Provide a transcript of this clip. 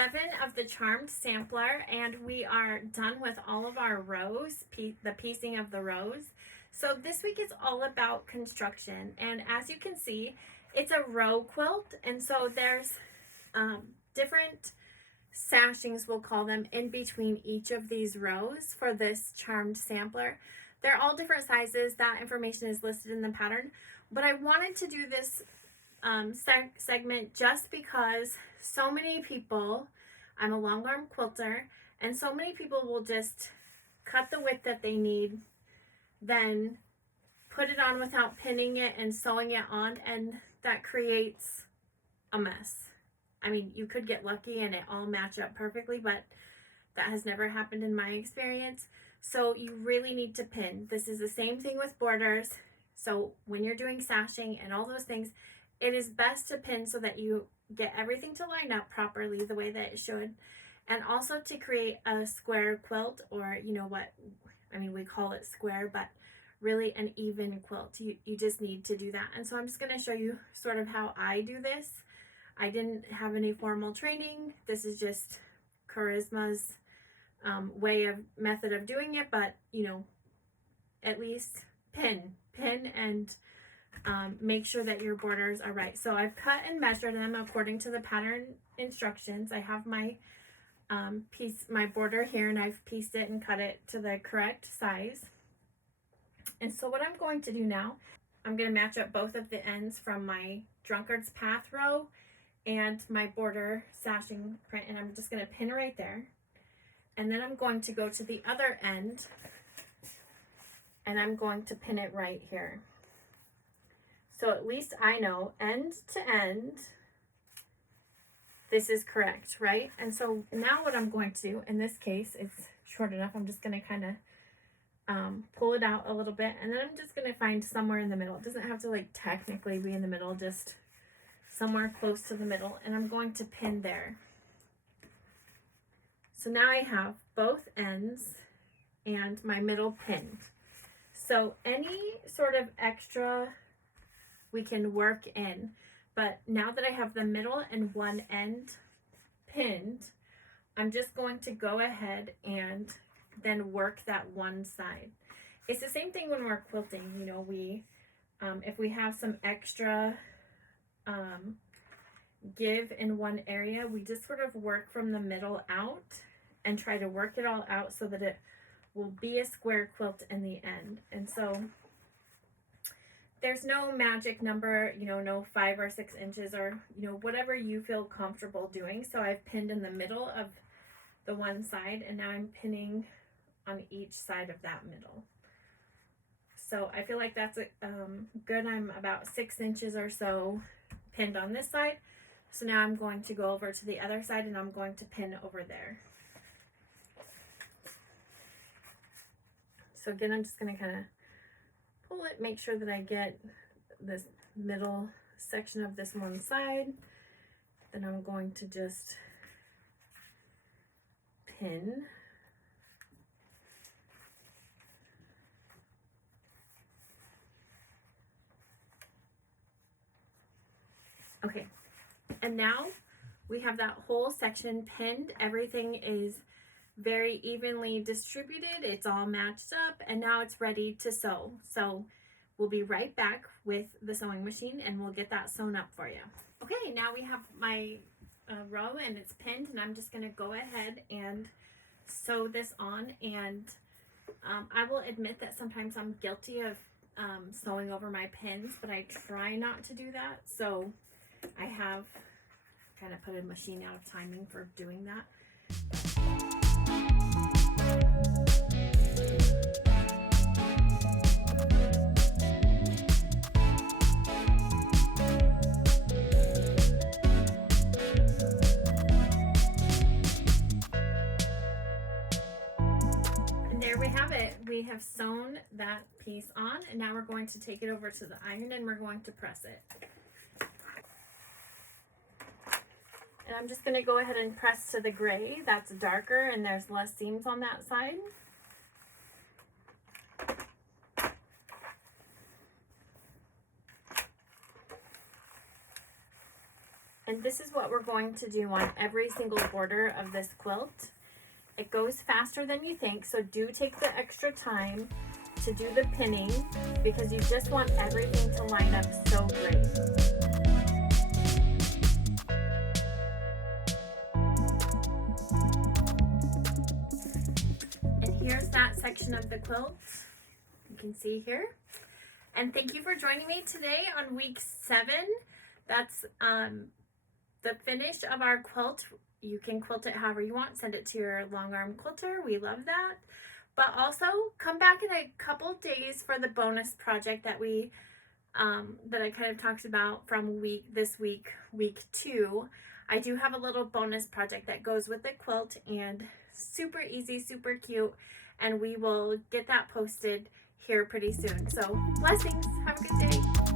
7 of the Charmed Sampler, and we are done with all of our rows, the piecing of the rows. So this week is all about construction, and as you can see, it's a row quilt, and so there's different sashings, we'll call them, in between each of these rows for this Charmed Sampler. They're all different sizes. That information is listed in the pattern, but I wanted to do this segment just because so many people, I'm a long arm quilter, and so many people will just cut the width that they need, then put it on without pinning it and sewing it on, and that creates a mess. I mean, you could get lucky and it all match up perfectly, but that has never happened in my experience. So you really need to pin. This is the same thing with borders. So when you're doing sashing and all those things, it is best to pin so that you get everything to line up properly the way that it should. And also to create a square quilt, or you know what, I mean, we call it square, but really an even quilt. You just need to do that. And so I'm just going to show you sort of how I do this. I didn't have any formal training. This is just Charisma's method of doing it, but you know, at least pin and make sure that your borders are right. So I've cut and measured them according to the pattern instructions. I have my my border here, and I've pieced it and cut it to the correct size. And so what I'm going to do now, I'm going to match up both of the ends from my Drunkard's Path row and my border sashing print, and I'm just going to pin right there. And then I'm going to go to the other end, and I'm going to pin it right here. So at least I know end to end, this is correct, right? And so now what I'm going to do, in this case, it's short enough. I'm just going to kind of pull it out a little bit, and then I'm just going to find somewhere in the middle. It doesn't have to like technically be in the middle, just somewhere close to the middle, and I'm going to pin there. So now I have both ends and my middle pinned. So any sort of extra we can work in, but now that I have the middle and one end pinned, I'm just going to go ahead and then work that one side. It's the same thing when we're quilting. You know, we if we have some extra give in one area, we just sort of work from the middle out and try to work it all out so that it will be a square quilt in the end. And so there's no magic number, you know, no 5 or 6 inches, or, you know, whatever you feel comfortable doing. So I've pinned in the middle of the one side, and now I'm pinning on each side of that middle. So I feel like that's good. I'm about 6 inches or so pinned on this side. So now I'm going to go over to the other side, and I'm going to pin over there. So again, I'm just going to kind of pull it, make sure that I get this middle section of this one side. Then I'm going to just pin. Okay, and now we have that whole section pinned. Everything is very evenly distributed. It's all matched up, and now it's ready to sew. So we'll be right back with the sewing machine, and we'll get that sewn up for you. Okay, now we have my row, and it's pinned, and I'm just going to go ahead and sew this on. And I will admit that sometimes I'm guilty of sewing over my pins, but I try not to do that. So I have kind of put a machine out of timing for doing that. And there we have it. We have sewn that piece on, and now we're going to take it over to the iron, and we're going to press it. And I'm just going to go ahead and press to the gray. That's darker, and there's less seams on that side. And this is what we're going to do on every single border of this quilt. It goes faster than you think, so do take the extra time to do the pinning because you just want everything to line up so great. And here's that section of the quilt. You can see here. And thank you for joining me today on week 7. That's the finish of our quilt. You can quilt it however you want. Send it to your long arm quilter. We love that. But also come back in a couple days for the bonus project that we that I kind of talked about from week 2. I do have a little bonus project that goes with the quilt and super easy, super cute, and we will get that posted here pretty soon. So blessings. Have a good day.